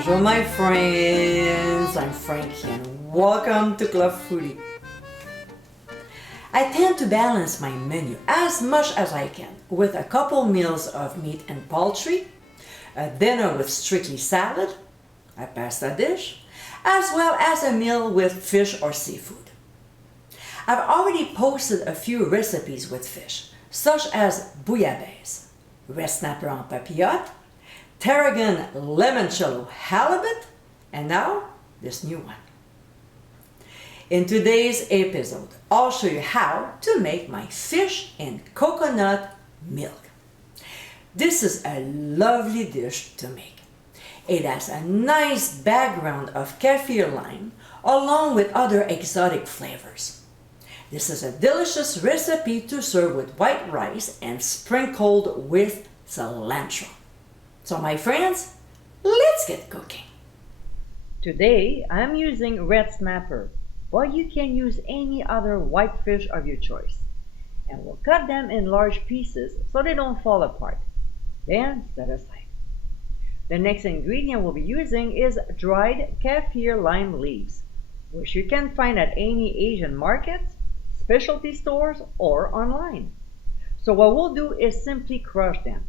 Bonjour my friends, I'm Frankie and welcome to Club Foodie. I tend to balance my menu as much as I can with a couple meals of meat and poultry, a dinner with strictly salad, a pasta dish, as well as a meal with fish or seafood. I've already posted a few recipes with fish, such as bouillabaisse, red snapper en papillote, tarragon limoncello halibut, and now this new one. In today's episode, I'll show you how to make my fish in coconut milk. This is a lovely dish to make. It has a nice background of kaffir lime along with other exotic flavors. This is a delicious recipe to serve with white rice and sprinkled with cilantro. So my friends, let's get cooking. Today I'm using red snapper, but you can use any other white fish of your choice. And we'll cut them in large pieces so they don't fall apart. Then set aside. The next ingredient we'll be using is dried kaffir lime leaves, which you can find at any Asian markets, specialty stores, or online. So what we'll do is simply crush them.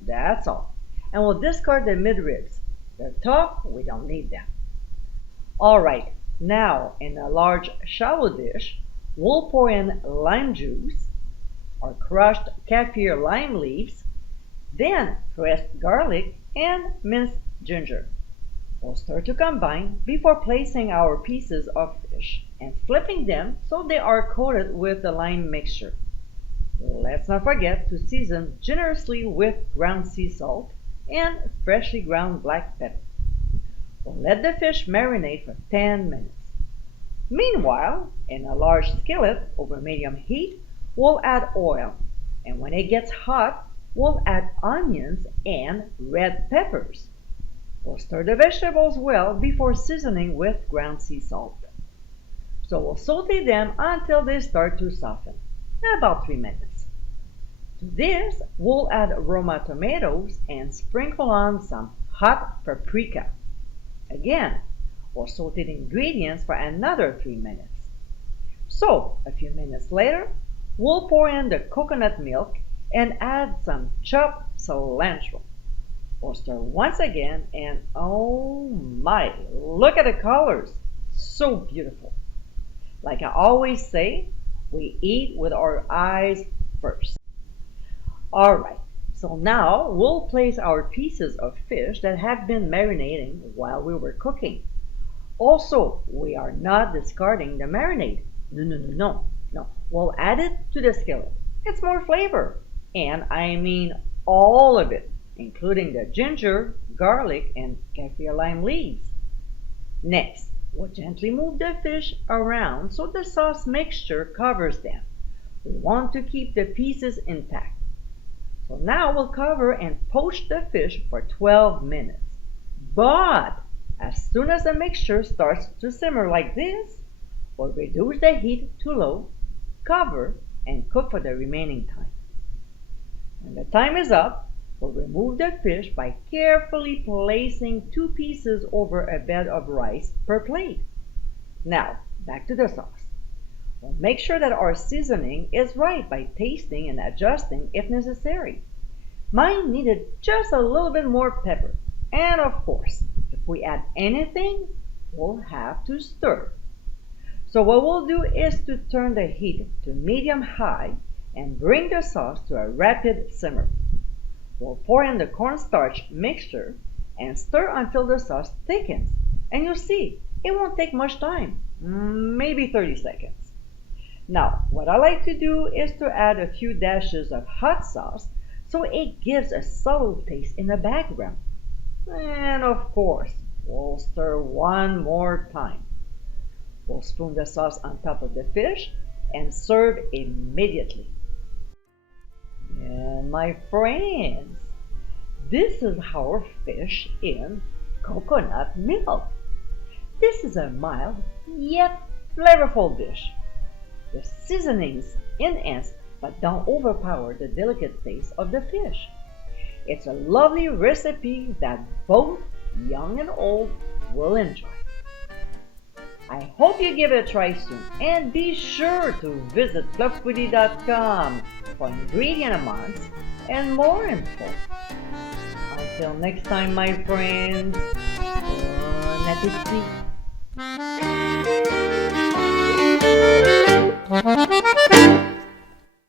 That's all. And we'll discard the midribs. The top, we don't need them. Alright, now in a large shallow dish, we'll pour in lime juice or crushed kaffir lime leaves, then pressed garlic and minced ginger. We'll stir to combine before placing our pieces of fish and flipping them so they are coated with the lime mixture. Let's not forget to season generously with ground sea salt and freshly ground black pepper. We'll let the fish marinate for 10 minutes. Meanwhile, in a large skillet over medium heat, we'll add oil, and when it gets hot, we'll add onions and red peppers. We'll stir the vegetables well before seasoning with ground sea salt. So we'll saute them until they start to soften, about 3 minutes. To this, we'll add Roma tomatoes and sprinkle on some hot paprika. Again, we'll saute the ingredients for another 3 minutes. So, a few minutes later, we'll pour in the coconut milk and add some chopped cilantro. We'll stir once again and oh my, look at the colors! So beautiful. Like I always say, we eat with our eyes first. Alright, so now we'll place our pieces of fish that have been marinating while we were cooking. Also, we are not discarding the marinade. No. We'll add it to the skillet. It's more flavor. And I mean all of it, including the ginger, garlic, and kaffir lime leaves. Next, we'll gently move the fish around so the sauce mixture covers them. We want to keep the pieces intact. So now we'll cover and poach the fish for 12 minutes. But as soon as the mixture starts to simmer like this, we'll reduce the heat to low, cover, and cook for the remaining time. When the time is up, we'll remove the fish by carefully placing 2 pieces over a bed of rice per plate. Now, back to the sauce. We'll make sure that our seasoning is right by tasting and adjusting if necessary. Mine needed just a little bit more pepper. And of course, if we add anything, we'll have to stir. So what we'll do is to turn the heat to medium-high and bring the sauce to a rapid simmer. We'll pour in the cornstarch mixture and stir until the sauce thickens. And you'll see, it won't take much time, maybe 30 seconds. Now, what I like to do is to add a few dashes of hot sauce so it gives a subtle taste in the background. And of course, we'll stir one more time. We'll spoon the sauce on top of the fish and serve immediately. And my friends, this is our fish in coconut milk. This is a mild yet flavorful dish. The seasonings enhance but don't overpower the delicate taste of the fish. It's a lovely recipe that both young and old will enjoy. I hope you give it a try soon, and be sure to visit clubfoodie.com for ingredient amounts and more info. Until next time, my friends, bon appétit!